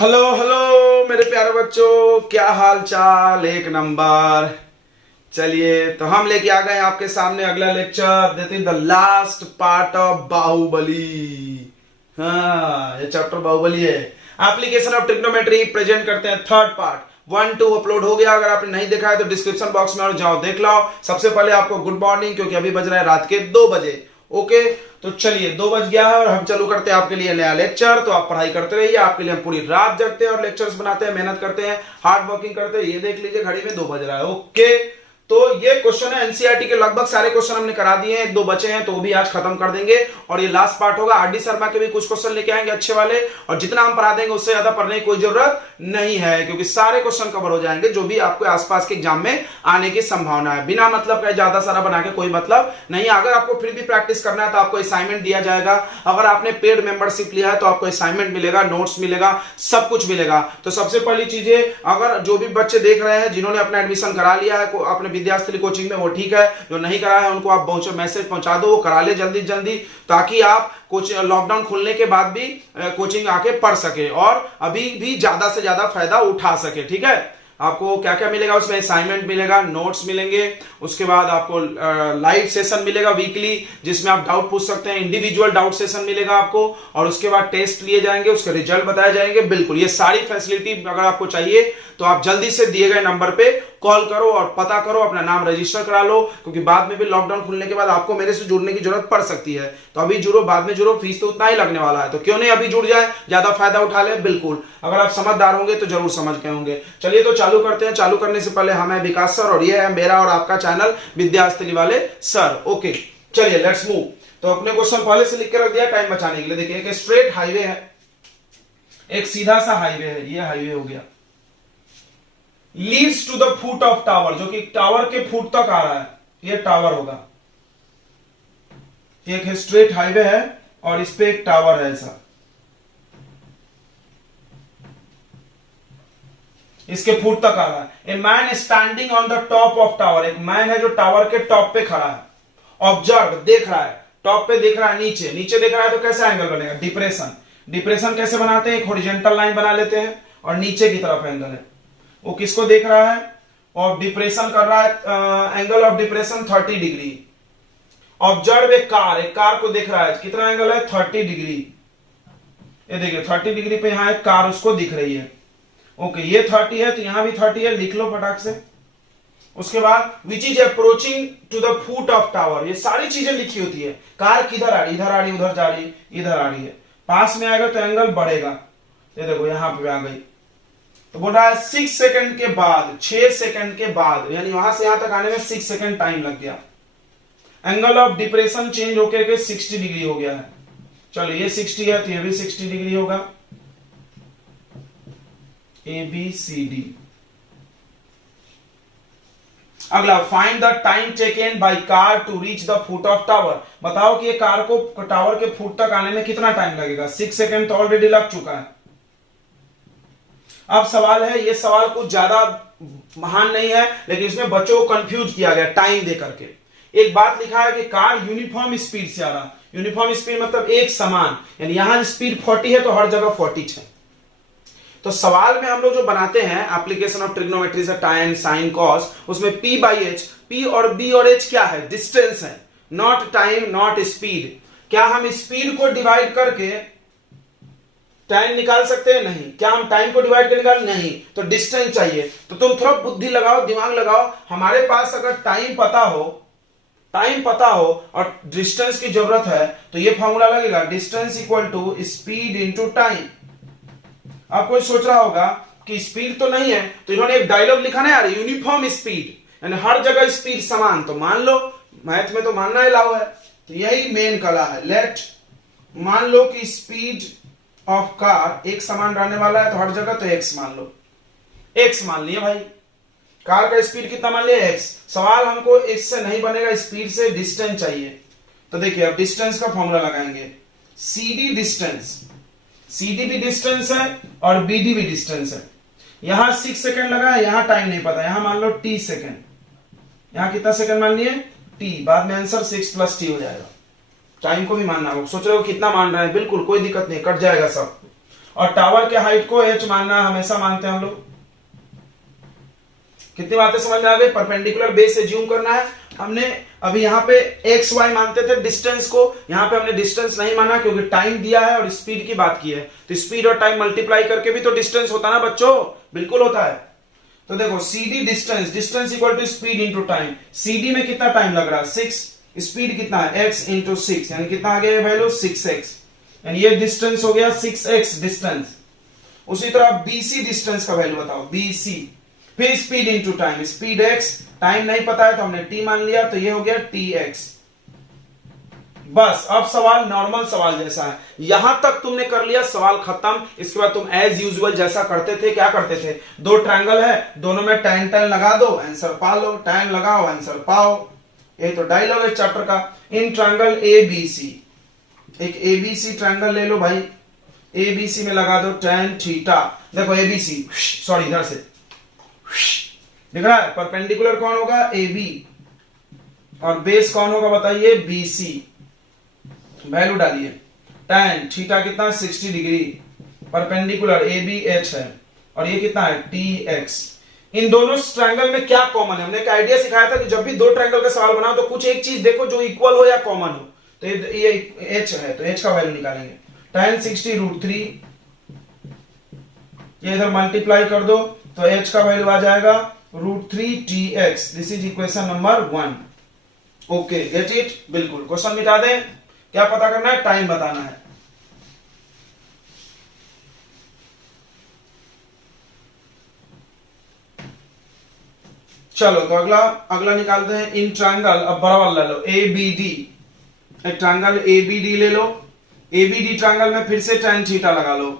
Hello hello मेरे प्यारे बच्चों, क्या हाल चाल। एक नंबर। चलिए तो हम लेके आ गए आपके सामने अगला lecture, that is the last part of Baahubali. हाँ, ये चैप्टर बाहुबली है। एप्लीकेशन ऑफ ट्रिग्नोमेट्री प्रेजेंट करते हैं थर्ड पार्ट। 1-2 अपलोड हो गया। अगर आपने नहीं देखा है तो डिस्क्रिप्शन बॉक्स में और जाओ देख लो। सबसे पहले आपको गुड मॉर्निंग, क्योंकि अभी बज रहा है रात के 2 बजे। ओके, तो चलिए 2 बज गया है और हम चालू करते हैं आपके लिए नया लेक्चर। तो आप पढ़ाई करते रहिए, आपके लिए हम पूरी रात जगते हैं और लेक्चर्स बनाते हैं, मेहनत करते हैं, हार्ड वर्किंग करते हैं। ये देख लीजिए घड़ी में 2 बज रहा है। ओके, तो ये क्वेश्चन है एनसीईआरटी के, लगभग सारे क्वेश्चन हमने करा दिए हैं, 2 बचे हैं तो वो भी आज खत्म कर देंगे और ये लास्ट पार्ट होगा। आरडी शर्मा के भी कुछ क्वेश्चन लेके आएंगे अच्छे वाले, और जितना हम पढ़ा देंगे उससे ज्यादा पढ़ने की कोई जरूरत नहीं है, क्योंकि सारे क्वेश्चन कवर हो जाएंगे जो भी आपके आसपास के एग्जाम में आने की संभावना है। बिना मतलब का ज्यादा सारा बना के कोई मतलब नहीं। अगर आपको फिर भी प्रैक्टिस करना है तो आपको असाइनमेंट दिया जाएगा। अगर आपने पेड मेंबरशिप लिया है तो आपको असाइनमेंट मिलेगा, नोट्स मिलेगा, सब कुछ मिलेगा। तो सबसे पहली चीजें, अगर जो भी बच्चे देख रहे हैं जिन्होंने अपना एडमिशन करा लिया है अपने विद्यास्थली कोचिंग में, वो ठीक है। जो नहीं करा है उनको आप मैसेज पहुंचा दो, वो करा ले जल्दी जल्दी, ताकि आप कोचिंग लॉकडाउन खुलने के बाद भी कोचिंग आके पढ़ सके और अभी भी ज्यादा से ज्यादा फायदा उठा सके। ठीक है, आपको क्या क्या मिलेगा उसमें, असाइनमेंट मिलेगा, नोट्स मिलेंगे, उसके बाद आपको लाइव सेशन मिलेगा वीकली, जिसमें आप डाउट पूछ सकते हैं, इंडिविजुअल डाउट सेशन मिलेगा आपको, और उसके बाद टेस्ट लिए जाएंगे, उसके रिजल्ट बताए जाएंगे। बिल्कुल ये सारी फैसिलिटी अगर आपको चाहिए तो आप जल्दी से दिए गए नंबर पे कॉल करो और पता करो, अपना नाम रजिस्टर करा लो, क्योंकि बाद में भी लॉकडाउन खुलने के बाद आपको मेरे से जुड़ने की जरूरत पड़ सकती है। तो अभी जुड़ो, बाद में जुड़ो, फीस तो उतना ही लगने वाला है, तो क्यों नहीं अभी जुड़ जाए, ज्यादा फायदा उठा ले। बिल्कुल, अगर आप समझदार होंगे तो जरूर समझ गए होंगे। चलिए तो चालू करते हैं। चालू करने से पहले हम है विकास सर और ये है मेरा और आपका चैनल विद्यास्थली वाले सर। ओके, चलिए लेट्स मूव। तो अपने क्वेश्चन पहले से लिख के रख दिया टाइम बचाने के लिए। देखिए, एक स्ट्रेट हाईवे है, एक सीधा सा हाईवे है, ये हाईवे हो गया, leads to the foot of tower, जो कि टावर के फुट तक आ रहा है, ये टावर होगा। एक स्ट्रेट हाईवे है और इस पे एक टावर है ऐसा, इसके फुट तक आ रहा है। A man standing on the top of tower, एक मैन है जो टावर के टॉप पे खड़ा है। ऑब्जर्व, देख रहा है, टॉप पे देख रहा है, नीचे नीचे देख रहा है, तो कैसा एंगल बनेगा, डिप्रेशन। डिप्रेशन कैसे बनाते हैं, एक हॉरिजॉन्टल लाइन बना लेते हैं और नीचे की तरफ एंगल है। वो किसको देख रहा है, और डिप्रेशन कर रहा है, angle of depression 30 degree. Observe एक कार को देख रहा है, कितना एंगल है, 30 डिग्री। ये देखिए 30 डिग्री पे यहां एक कार उसको दिख रही है। ओके, ये 30 है तो यहां भी 30 है, लिख लो फटाक से। उसके बाद which is approaching to the foot of tower, ये सारी चीजें लिखी होती है। कार किधर आ रही, इधर आ रही, उधर जा रही, इधर आ रही है, पास में आएगा तो एंगल बढ़ेगा। ये देखो यहां पे आ गई, तो बोल रहा है 6 सेकंड के बाद, 6 सेकंड के बाद, यानी वहां से यहां तक आने में 6 सेकंड टाइम लग गया। एंगल ऑफ डिप्रेशन चेंज होकर के 60 डिग्री हो गया है। चलो ये 60 है तो ये भी 60 डिग्री होगा, ABCD। अगला, find the time taken by car to reach the foot of tower, बताओ कि ये कार को टावर के फुट तक आने में कितना टाइम लगेगा। 6 सेकंड तो ऑलरेडी लग चुका है। अब सवाल है, ये सवाल कुछ ज्यादा महान नहीं है, लेकिन इसमें बच्चों को कंफ्यूज किया गया टाइम दे करके। एक बात लिखा है कि कार यूनिफॉर्म स्पीड से आ रहा, यूनिफॉर्म स्पीड मतलब एक समान, यानी यहां स्पीड 40 है तो हर जगह 40 है। तो सवाल में हम लोग जो बनाते हैं एप्लीकेशन ऑफ ट्रिग्नोमेट्री से tan, sin, cos, उसमें P/H, P और B और H क्या है, डिस्टेंस है, नॉट टाइम नॉट स्पीड। क्या हम स्पीड को डिवाइड करके टाइम निकाल सकते हैं, नहीं। क्या हम टाइम को डिवाइड कर निकाल, नहीं। तो डिस्टेंस चाहिए। तो तुम थोड़ा बुद्धि लगाओ, दिमाग लगाओ। हमारे पास अगर टाइम पता हो और डिस्टेंस की जरूरत है तो ये फॉर्मूला लगेगा, distance equal to speed into time. आप कोई सोच रहा होगा कि स्पीड तो नहीं है, तो इन्होंने एक डायलॉग लिखा ना यार, यूनिफॉर्म स्पीड, यानी हर जगह स्पीड समान। तो मान लो, मैथ में तो मानना अलाउ है, तो यही मेन कला है। लेट, मान लो कि स्पीड ऑफ कार एक समान रहने वाला है, तो हर जगह तो x मान लो, x मान लिया भाई। कार का स्पीड कितना मान लिया, x। सवाल हमको x से नहीं बनेगा, स्पीड से डिस्टेंस चाहिए। तो देखिए अब डिस्टेंस का फॉर्मूला लगाएंगे, CD डिस्टेंस, CD भी डिस्टेंस है और BD भी डिस्टेंस है। यहां 6 सेकंड लगा है, यहां टाइम नहीं पता, यहां मान लो T सेकंड। यहां कितना सेकंड मान लिए, T। बाद में आंसर 6 + T हो जाएगा। टाइम को भी मानना होगा। सोच रहे हो कितना मान रहे हैं, बिल्कुल कोई दिक्कत नहीं, कट जाएगा सब। और टावर के हाइट को h मानना हमेशा मानते हैं हम लोग। कितनी बातें समझ में आ गई? परपेंडिकुलर बेस एज्यूम करना है हमने। अभी यहाँ पे एक्स वाई मानते थे डिस्टेंस को, यहाँ पे हमने डिस्टेंस नहीं माना क्योंकि टाइम दिया है और स्पीड की बात की है। तो स्पीड और टाइम मल्टीप्लाई करके भी तो डिस्टेंस होता है ना बच्चों, बिल्कुल होता है। तो देखो CD distance, distance equal to speed into time. CD में कितना टाइम लग रहा है 6, स्पीड कितना है x इंटू 6, यानी कितना आ गया वैल्यू 6x, यानी ये डिस्टेंस हो गया 6x डिस्टेंस। उसी तरह BC डिस्टेंस का वैल्यू बताओ, BC, फिर speed into time, speed x, time नहीं पता है तो हमने t मान लिया, तो ये हो गया tx। बस अब सवाल नॉर्मल सवाल जैसा है, यहां तक तुमने कर लिया, सवाल खत्म। इसके बाद तुम एज यूजुअल जैसा करते थे, क्या करते थे, दो ट्रायंगल है, दोनों में tan tan लगा दो, आंसर पा लो, tan लगाओ आंसर पाओ। ये तो डायलॉग है चैप्टर का। इन ट्रायंगल ABC, एक ABC ट्रायंगल ले लो भाई, ABC में लगा दो tan थीटा। देखो ABC, सॉरी इधर से दिख रहा है, परपेंडिकुलर कौन होगा AB और बेस कौन होगा बताइए BC। वैल्यू डालिए, tan थीटा कितना 60 डिग्री, परपेंडिकुलर ABH है, और ये कितना है TX। इन दोनों ट्रायंगल में क्या कॉमन है? हमने एक आइडिया सिखाया था कि जब भी दो ट्रायंगल का सवाल बनाओ तो कुछ एक चीज देखो जो इक्वल हो या कॉमन हो। तो ये H है, तो H का वैल्यू निकालेंगे, tan 60 √3, ये इधर मल्टीप्लाई कर दो तो H का वैल्यू आ जाएगा √3 TX। This is equation number 1। Okay, get it? बिल्कुल। क्वेश्चन मिटा दें, क्या पता करना है? टाइम बताना है। चलो तो अगला निकालते हैं। इन ट्रायंगल, अब बड़ा वाला ले लो, ABD, एक ट्रायंगल ABD ले लो। ABD ट्रायंगल में फिर से tan थीटा लगा लो।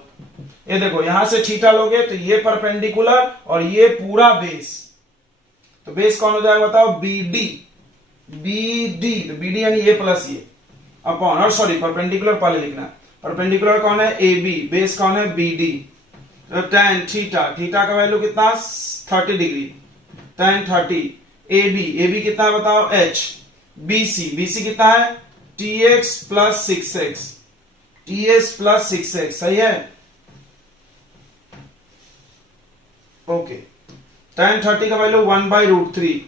ये देखो यहां से थीटा लोगे तो ये परपेंडिकुलर और ये पूरा बेस, तो बेस कौन हो जाएगा बताओ? BD, तो BD यानी ये प्लस ये अपॉन, और सॉरी परपेंडिकुलर पहले लिखना है, परपेंडिकुलर कौन है AB, बेस कौन है BD। तो tan थीटा का वैल्यू कितना 30 डिग्री, tan 30, AB कितना है बताओ H, BC कितना है TX plus 6x, TS plus 6x, सही है? ओके, tan 30 का value 1/√3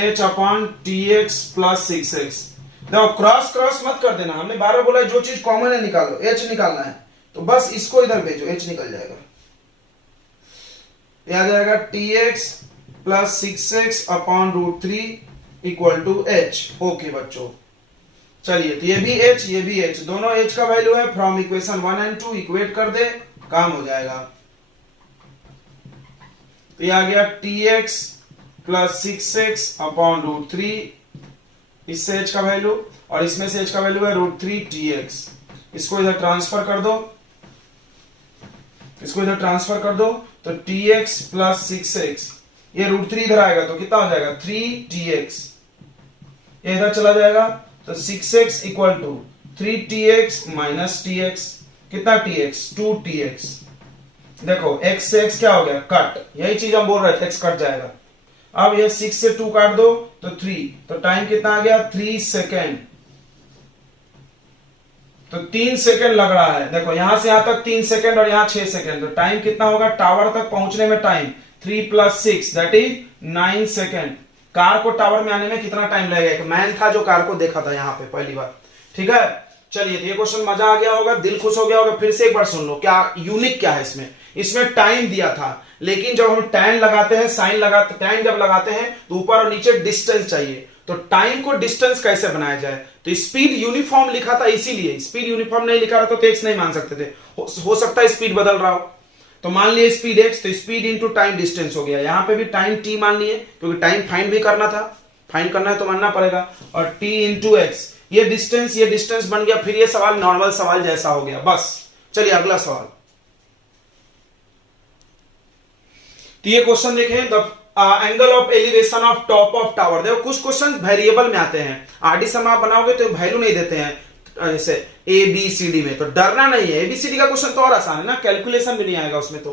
H upon TX plus 6x। देखो क्रॉस मत कर देना, हमने 12 बोला जो चीज कॉमन है निकालो, H निकालना है तो बस इसको इधर भेजो, H निकल जाएगा। ये आ जाएगा TX plus 6x upon √3 equal to H। Okay बच्चों, चलिए तो ये भी H, दोनों H का वैल्यू है। फ्रॉम इक्वेशन 1 एंड 2 इक्वेट कर दे, काम हो जाएगा। तो ये आ गया TX प्लस 6x अपॉन √3, इससे H का वैल्यू और इसमें से H का वैल्यू है √3 TX। इसको इधर ट्रांसफर कर दो, तो TX प्लस 6x, ये √3 इधर आएगा तो कितना हो जाएगा 3 TX, ये इधर चला जाएगा तो 6x equal to 3 TX minus TX, कितना TX 2 TX। देखो x से x क्या हो गया कट, यही चीज हम बोल रहे थे, x कट जाएगा। अब ये 6 से 2 काट दो तो 3, तो टाइम कितना आ गया 3 सेकेंड, तो 3 सेकेंड लग रहा है। देखो यहां से यहां तक 3 सेकेंड और यहां 6 सेकेंड, तो टाइम कितना होगा टावर तक पहुंचने में? Time 3 + 6 that is 9 second. Car को टावर में आने में कितना टाइम लगेगा? एक मैन था जो कार को देखा था यहाँ पे पहली बार, ठीक है। चलिए तो ये क्वेश्चन मजा आ गया होगा, दिल खुश हो गया होगा। फिर से एक बार सुन लो क्या यूनिक क्या है इसमें टाइम दिया था, लेकिन जब हम tan लगाते हैं, tan जब लगाते हैं तो ऊपर और नीचे डिस्टेंस चाहिए। तो टाइम को डिस्टेंस कैसे बनाया जाए? तो स्पीड यूनिफॉर्म लिखा था, इसीलिए स्पीड यूनिफॉर्म नहीं लिखा रहता तो एक्स नहीं मान सकते थे। हो सकता है स्पीड बदल रहा हो, तो मान लिए स्पीड एक्स, तो स्पीड इंटू टाइम डिस्टेंस हो गया। यहां पे भी टाइम टी मान लिए क्योंकि टाइम फाइंड भी करना था, फाइंड करना है तो मानना पड़ेगा, और टी इंटू एक्स, ये डिस्टेंस बन गया। फिर ये सवाल नॉर्मल सवाल जैसा हो गया बस। चलिए अगला सवाल। तो ये क्वेश्चन देखें, the angle of elevation of top of tower. देखो कुछ क्वेश्चन वेरिएबल में आते हैं, आरडी सम आप बनाओगे तो वैल्यू नहीं देते हैं, जैसे ए बी सी डी में, तो डरना नहीं है। एबीसीडी का क्वेश्चन तो और आसान है ना, कैलकुलेशन भी नहीं आएगा उसमें। तो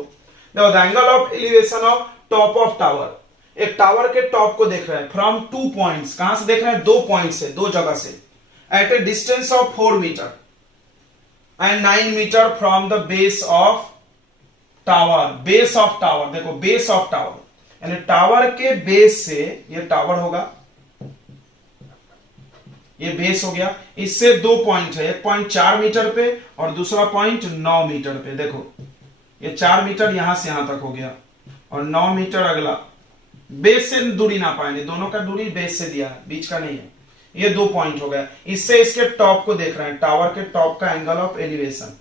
देखो the angle of elevation of top of tower, एक टावर के टॉप को देख रहे हैं फ्रॉम 2 पॉइंट्स, कहां से देख रहे हैं? 2 पॉइंट से, 2 जगह से, at a distance of 4 metres. And 9 metres from the base of tower. Base of tower, देखो बेस ऑफ टावर यानी टावर के बेस से, ये टावर होगा, ये बेस हो गया, इससे 2 पॉइंट है, एक पॉइंट 4 मीटर पे और दूसरा पॉइंट 9 मीटर पे। देखो ये 4 मीटर यहां से यहां तक हो गया और 9 मीटर अगला। बेस से दूरी ना पाएंगे, दोनों का दूरी बेस से दिया है, बीच का नहीं है। ये 2 पॉइंट हो गया। इससे इसके टॉप को देख रहे हैं, टावर के टॉप का angle of elevation.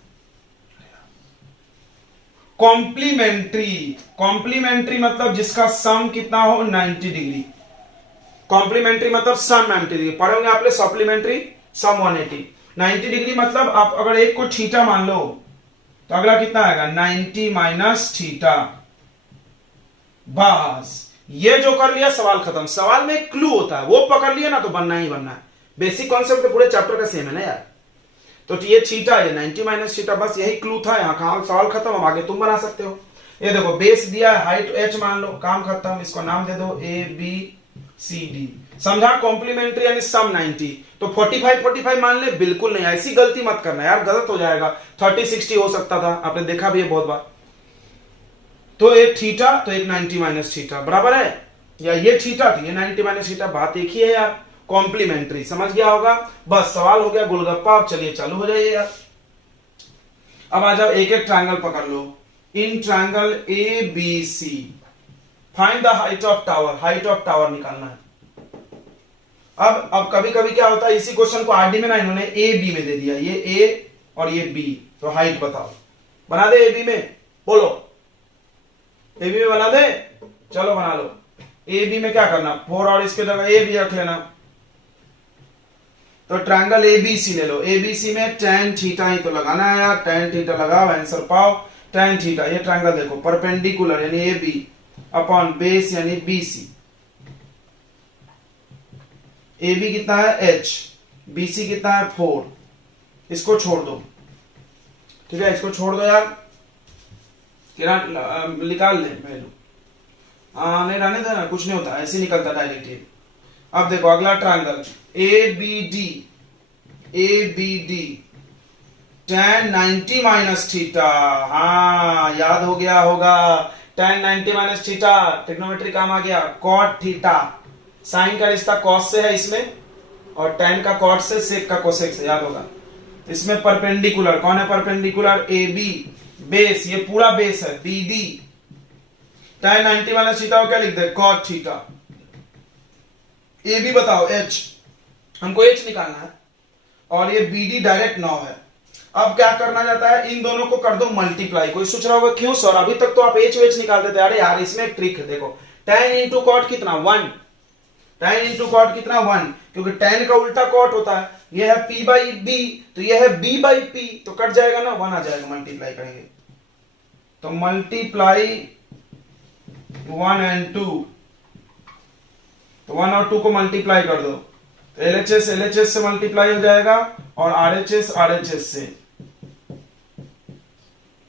Complementary, complementary मतलब जिसका सम कितना हो 90 डिग्री। कॉम्प्लीमेंट्री मतलब सम 90 डिग्री। पढ़ोगे आप लोग सप्लीमेंट्री सम 180। 90 डिग्री मतलब आप अगर एक को थीटा मान लो तो अगला कितना आएगा 90 माइनस थीटा। बस ये जो कर लिया सवाल खत्म। सवाल में एक क्लू होता है, वो पकड़ लिया ना तो बनना ही बनना है। बेसिक कॉन्सेप्ट तो पूरे चैप्टर का सेम है ना यार। तो ये थीटा, ये 90 माइनस थीटा, बस यही क्लू था। यहाँ कहा सवाल खत्म, अब आगे तुम बना सकते हो। ये देखो बेस दिया है, हाइट h मान लो, काम खत्म। इसको नाम दे दो ए बी सी डी। समझा? कॉम्प्लीमेंट्री यानी सम 90। तो 45 मान ले, बिल्कुल नहीं, ऐसी गलती मत करना यार, गलत हो जाएगा। 30-60 हो सकता था, आपने देखा भी है बहुत बार। तो एक थीटा तो एक 90 माइनस थीटा बराबर है, या ये थीटा तो ये 90 माइनस थीटा, बात एक ही है यार। कॉम्प्लीमेंट्री समझ गया होगा। बस सवाल हो गया गोलगप्पा। अब चलिए चालू हो जाइए यार। अब आ जाओ, एक एक ट्रायंगल पकड़ लो। In triangle A B C find the height of tower. Height of tower निकालना है। अब कभी कभी क्या होता है, इसी क्वेश्चन को आरडी में ना इन्होंने ए बी में दे दिया, ये ए और ये बी। तो हाइट बताओ, बना दे ए बी में, बोलो ए बी में बना दे। चलो बना लो। ए बी में क्या करना, 4 और इसके जगह ए बी रख लेना। तो ट्रायंगल ए बी सी ले लो। ए बी सी में tan थीटा ही तो लगाना है यार। tan थीटा लगाओ, आंसर पाओ। tan थीटा, ये ट्रायंगल देखो परपेंडिकुलर यानी ए बी अपॉन बेस यानी बी सी। ए बी कितना है h, बी सी कितना है 4। इसको छोड़ दो, ठीक है, इसको छोड़ दो यार, निकाल ले वैल्यू। नहीं रहने देना, कुछ नहीं होता, ऐसे निकलता डायरेक्ट ही। अब देखो अगला triangle A B D tan 90 minus theta. हाँ याद हो गया होगा, tan 90 माइनस थीटा ट्रिग्नोमेट्री काम आ गया। cot थीटा, साइन का रिश्ता cos से है इसमें, और tan का cot से, sec का cosec से, याद होगा। इसमें परपेंडिकुलर कौन है, परपेंडिकुलर ए बी, बेस ये पूरा बेस है B D. tan 90 minus theta को क्या लिख दे, cot थीटा। ए बी बताओ h, हमको h निकालना है, और ये बी डी डायरेक्ट 9 है। अब क्या करना जाता है, इन दोनों को कर दो मल्टीप्लाई। कोई सोच रहा होगा क्यों सर, अभी तक तो आप h वेच निकालते थे। अरे यार इसमें एक ट्रिक है, देखो tan इंटू कॉट कितना 1, tan इंटू कॉट कितना 1, क्योंकि tan का उल्टा कॉट होता है। ये है p बाई बी, तो ये है b बाई p, तो कट जाएगा ना, 1 आ जाएगा। मल्टीप्लाई करेंगे तो मल्टीप्लाई 1 and 2, तो 1 और 2 को मल्टीप्लाई कर दो, तो LHS से मल्टीप्लाई हो जाएगा, और RHS से।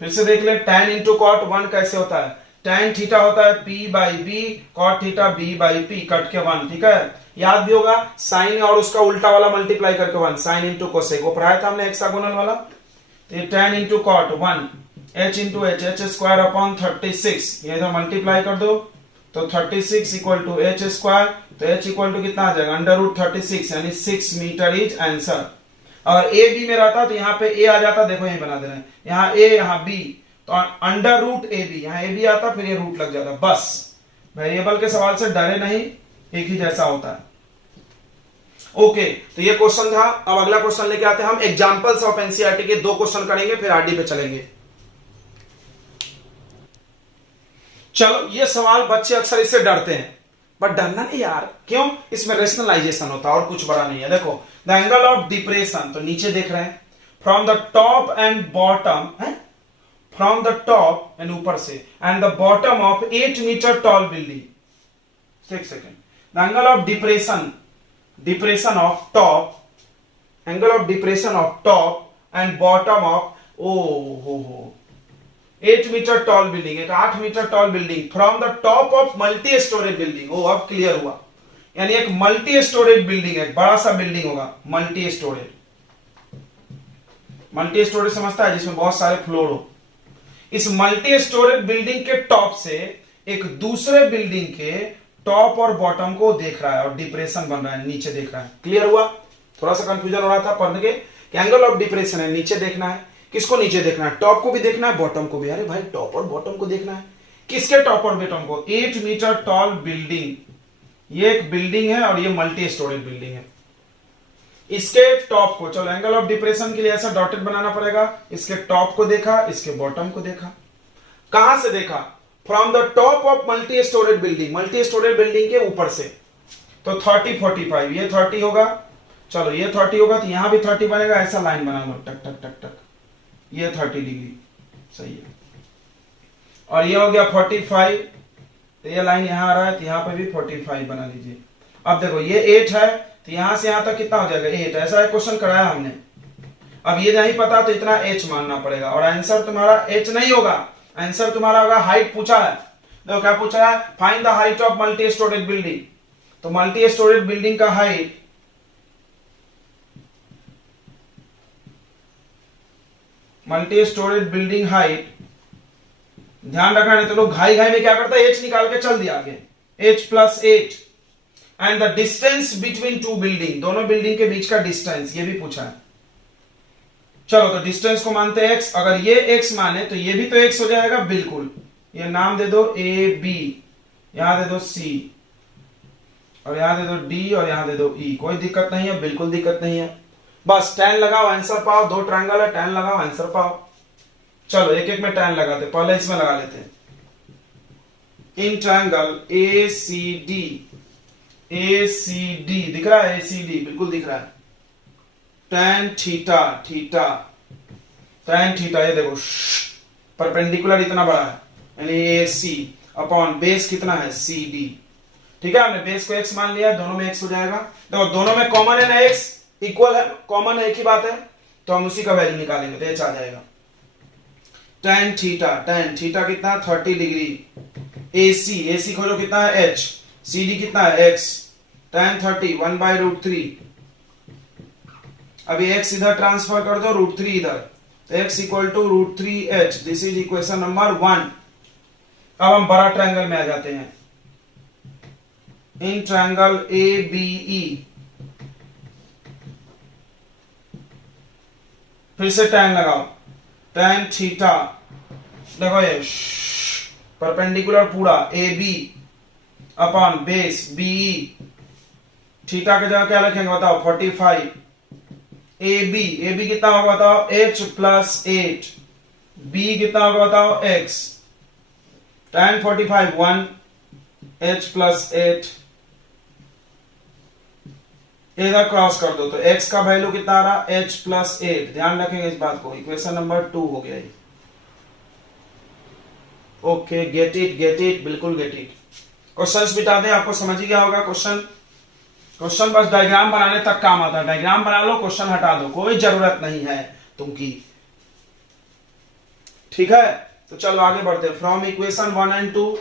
फिर से देख ले, tan इंटू कॉट 1 कैसे होता है, tan थीटा होता है p by B, cot theta b by p, cut के 1, ठीक है। याद भी होगा साइन और उसका उल्टा वाला मल्टीप्लाई करके 1, साइन इंटू कोसेक, वो पढ़ाया था हमने हेक्सागोनल वाला। तो ये tan into cot 1, h into h square upon 36, ये इधर मल्टीप्लाई कर दो, तो 36 इक्वल टू h स्क्वायर, तो h इक्वल टू कितना आ जाएगा, अंडर रूट 36 यानी 6 मीटर इज आंसर। और ए बी में रहता तो यहाँ पे a आ जाता, देखो यही बना दे रहे हैं, यहाँ a यहाँ b, तो अंडर रूट ए बी, यहाँ ए बी आता फिर ये रूट लग जाता। बस वेरिएबल के सवाल से डरे नहीं, एक ही जैसा होता है। ओके, तो ये क्वेश्चन था। अब अगला क्वेश्चन लेके आते हैं हम, एग्जांपल्स ऑफ एनसीईआरटी के 2 क्वेश्चन करेंगे, फिर आरडी पे चलेंगे। चलो, ये सवाल बच्चे अक्सर इससे डरते हैं, बट डरना नहीं यार, क्यों, इसमें रेशनलाइजेशन होता है और कुछ बड़ा नहीं है। देखो द एंगल ऑफ डिप्रेशन, तो नीचे देख रहे हैं, from the top and bottom है, फ्रॉम द टॉप एंड ऊपर से, and the bottom of 8 metre tall building. 6 second. The angle of depression of top, angle of depression of top and bottom of 8 metre tall building, एक 8 metre tall building, from the top of multi storage building. ओ अब clear हुआ, यानी एक multi storage building है, बड़ा सा building होगा, मल्टी मल्टी स्टोरेज समझता है जिसमें बहुत सारे फ्लोर हो। इस मल्टी स्टोरेज बिल्डिंग के टॉप से एक दूसरे बिल्डिंग के टॉप और बॉटम को देख रहा है और डिप्रेशन बन रहा है, नीचे देख रहा है। क्लियर हुआ? थोड़ा सा कंफ्यूजन हो रहा था पढ़ने के कि एंगल ऑफ डिप्रेशन है, नीचे देखना है। किसको नीचे देखना है? टॉप को भी देखना है, बॉटम को भी। अरे भाई टॉप और बॉटम को देखना है, किसके टॉप और बॉटम को? 8 मीटर टॉल बिल्डिंग, ये एक बिल्डिंग है और ये मल्टी स्टोरेज बिल्डिंग है। इसके टॉप को, चलो एंगल ऑफ डिप्रेशन के लिए ऐसा डॉटेड बनाना पड़ेगा। इसके टॉप को देखा, इसके बॉटम को देखा। कहां से देखा? From the top of multi storage building, multi storage building के ऊपर से। तो 30 45, ये 30 होगा, चलो ये 30 होगा तो यहां भी 30 बनेगा। ऐसा लाइन बना लो, टक टक टक टक, ये 30 डिग्री सही है। और ये हो गया 45, तो ये लाइन यहां आ रहा है तो यहां पे भी 45 बना लीजिए। अब देखो ये 8 है तो यहां से यहां तक कितना हो जाएगा? 8। ऐसा एक क्वेश्चन कराया हमने। अब ये नहीं पता तो इतना h मानना पड़ेगा और आंसर तुम्हारा h नहीं होगा, आंसर तुम्हारा होगा हाइट पूछा है। देखो क्या पूछा है? Find the height of multi storage building. तो मल्टी स्टोरेज बिल्डिंग का height, multi storage building height, ध्यान रखना नहीं तो लोग घाई घाई में क्या करता है, h निकाल के चल दिया आगे, h plus 8 and the distance between two building, दोनों बिल्डिंग के बीच का डिस्टेंस, ये भी पूछा है। चलो तो डिस्टेंस को मानते हैं x, अगर ये x माने तो ये भी तो x हो जाएगा बिल्कुल। ये नाम दे दो a b, यहां दे दो c और यहां दे दो d और यहां दे दो e। कोई दिक्कत नहीं है, बिल्कुल दिक्कत नहीं है। बस tan लगाओ आंसर पाओ, दो ट्रायंगल है tan लगाओ आंसर पाओ। चलो एक एक में tan लगाते, पहले इसमें लगा लेते हैं। इन ट्रायंगल ACD, ACD दिख रहा है, ACD बिल्कुल दिख रहा है। tan theta, theta tan theta, ये देखो परपेंडिकुलर इतना बड़ा है यानी AC अपॉन बेस कितना है CD। ठीक है, हमने बेस को x मान लिया, दोनों में x हो जाएगा। देखो दोनों में कॉमन है ना, x इक्वल है, कॉमन है, एक ही बात है, तो हम उसी का वैल्यू निकालेंगे तो h आ जाएगा। tan थीटा कितना? 30 डिग्री। AC खोजो कितना है? h, CD कितना है? x। tan 30 1/√3। अभी x इधर ट्रांसफर कर दो, √3 इधर, तो x equal to √3h। This is equation number 1। अब हम बड़ा ट्रायंगल में आ जाते हैं। इन ट्रायंगल ABE, फिर से tan लगाओ, tan थीटा, देखो ये परपेंडिकुलर पूरा AB upon base BE। Theta की जगह क्या लिखेंगे बताओ? 45। AB कितना होगा बताओ? h plus 8। B कितना होगा बताओ? x। tan 45 1, h प्लस 8, इधर क्रॉस कर दो तो x का वैल्यू कितना आ रहा? h plus 8। ध्यान रखेंगे इस बात को, इक्वेशन नंबर 2 हो गया ये। ओके, गेट इट, बिल्कुल गेट इट। क्वेश्चंस बिता दें, आपको समझ ही गया होगा। क्वेश्चन बस डायग्राम बनाने तक काम आता है। डायग्राम बना लो, क्वेश्चन हटा दो, कोई जरूरत नहीं है तुमकी। ठीक है, तो चलो आगे बढ़ते हैं। फ्रॉम इक्वेशन 1 एंड 2,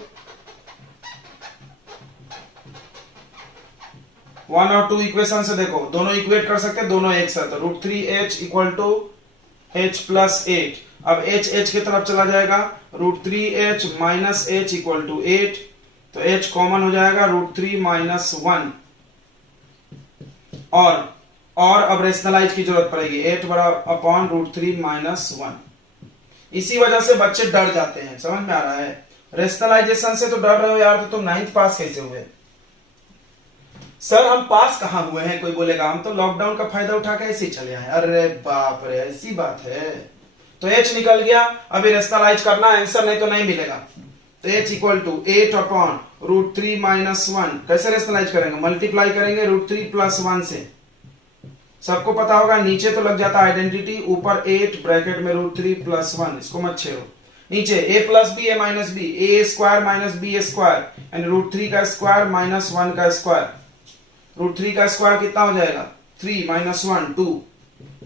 1 और 2 इक्वेशन से देखो, दोनों इक्वेट कर सकते हैं, दोनों एक साथ। √3h equal to h plus 8। अब h की तरफ चला जाएगा, √3h minus h equal to 8, तो h कॉमन हो जाएगा, √3 माइनस 1। और अब रेशनलाइज की जरूरत पड़ेगी, 8 बड़ा अपॉन √3 माइनस 1। इसी वजह से बच्चे डर जाते हैं, समझ में आ रहा है? रेशनलाइजेशन से तो डर रहे हो यार, तो तुम 9th पास कैसे हुए? सर हम पास कहां हुए हैं, कोई बोलेगा। हम तो लॉकडाउन का फायदा उठा के ऐसे ही चले आए। अरे बाप रे, ऐसी बात है। तो h निकल गया, अभी रेशनलाइज करना आंसर, नहीं तो नहीं मिलेगा। तो h equal to 8 upon √3 minus 1। कैसे रेशनलाइज करेंगे? मल्टीप्लाई करेंगे √3 प्लस 1 से। सबको पता होगा, नीचे तो लग जाता आइडेंटिटी, ऊपर 8 ब्रैकेट में √3 प्लस 1, इसको मत छेड़ो। नीचे a plus B a minus B, a square minus B square and √3 का स्क्वायर माइनस 1 का स्क्वायर। √3 का स्क्वायर कितना हो जाएगा? 3 माइनस 1 2।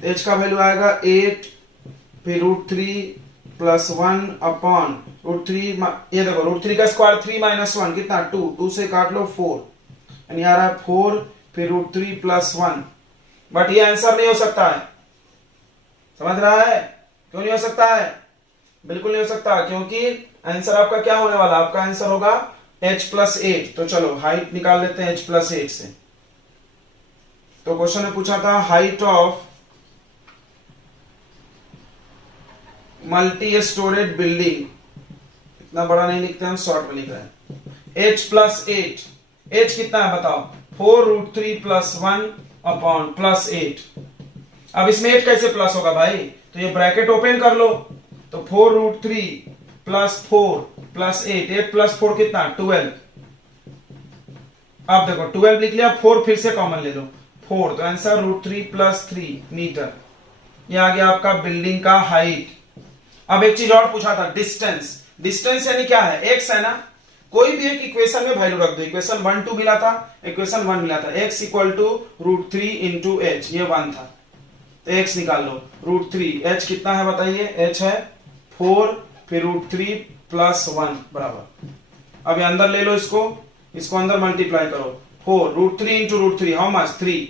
h का वैल्यू आएगा 8, फिर √3 प्लस 1 अपॉन √3, ये देखो √3 का स्क्वायर 3 माइनस 1 कितना? 2, 2 से काट लो 4, यानी आ रहा है 4, फिर √3 प्लस 1। बट ये आंसर नहीं हो सकता है, समझ रहा है? क्यों नहीं हो सकता है? बिल्कुल नहीं हो सकता, क्योंकि आंसर आपका क्या होने वाला, आपका आंसर होगा h+8। तो चलो हाइट निकाल लेते हैं h+8 से। तो क्वेश्चन ने पूछा था height of multi storage building, इतना बड़ा नहीं लिखते हम, शॉर्ट में लिख रहे हैं, h+8। h कितना है बताओ, 4√3+1/+8। अब इसमें 8 कैसे प्लस होगा भाई, तो ये ब्रैकेट ओपन कर लो, तो 4√3+4+8, 8+4 कितना 12। अब देखो 12 लिख लिया, 4 फिर से कॉमन ले लो 4, तो आंसर √3+3 मीटर। ये आ गया आपका बिल्डिंग का हाइट। अब एक चीज और पूछा था, डिस्टेंस। डिस्टेंस यानी क्या है, एक्स है ना, कोई भी एक इक्वेशन में वैल्यू रख दो। इक्वेशन 1 2 मिला था, इक्वेशन 1 मिला था, x = √3 × h, ये 1 था, तो x निकाल लो, √3, h कितना है बताइए, h है 4, फिर √3 + 1 बराबर। अब ये अंदर ले लो, इसको अंदर मल्टीप्लाई करो, 4 √3 × √3 हाउ मच 3,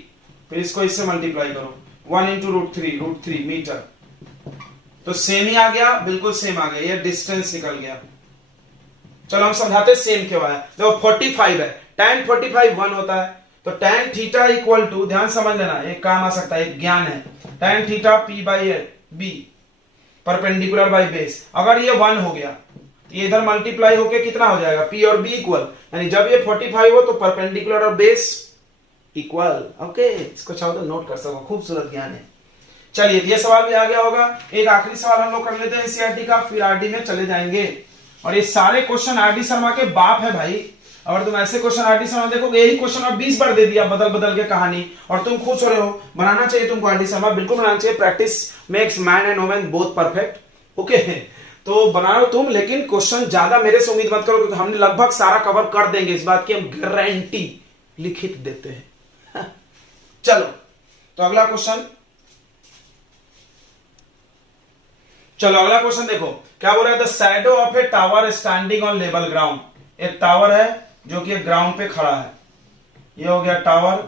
फिर इसको इससे मल्टीप्लाई करो, 1 × √3 मीटर। तो सेम ही आ गया, बिल्कुल सेम आ गया, ये डिस्टेंस निकल गया। चलो हम समझाते सेम क्यों आया। देखो 45 है, tan 45 1 होता है, तो tan थीटा इक्वल टू, ध्यान समझ लेना, एक काम आ सकता है, एक ज्ञान है, tan theta p/b perpendicular by base. अगर ये 1 हो गया तो ये इधर मल्टीप्लाई होके कितना हो जाएगा, p और b इक्वल, यानी जब ये 45 हो तो परपेंडिकुलर और बेस इक्वल। ओके, इसको चाहो तो नोट कर सको, खूबसूरत ज्ञान है। चलिए ये सवाल भी आ गया होगा। एक आखिरी सवाल हम लोग कर लेते हैं एनसीईआरटी का, फिर आरडी में चले जाएंगे। और ये सारे क्वेश्चन आरडी शर्मा के बाप है भाई। अगर तुम ऐसे क्वेश्चन आरडी शर्मा देखोगे, यही क्वेश्चन और 20 बार दे दिया बदल बदल के कहानी, और तुम खुश हो रहे हो। बनाना चाहिए तुमको आरडी शर्मा, बिल्कुल बनाना चाहिए। Practice makes man and woman both perfect. Okay, तो बनाओ तुम, लेकिन क्वेश्चन ज्यादा मेरे से उम्मीद मत करो, क्योंकि हमने लगभग सारा कवर कर देंगे, इस बात की हम गारंटी लिखित देते हैं। चलो तो अगला क्वेश्चन, चलो अगला क्वेश्चन देखो क्या बोल रहा है, the shadow of A tower standing on level ground. एक टावर है जो कि एक ग्राउंड पे खड़ा है, ये हो गया टावर,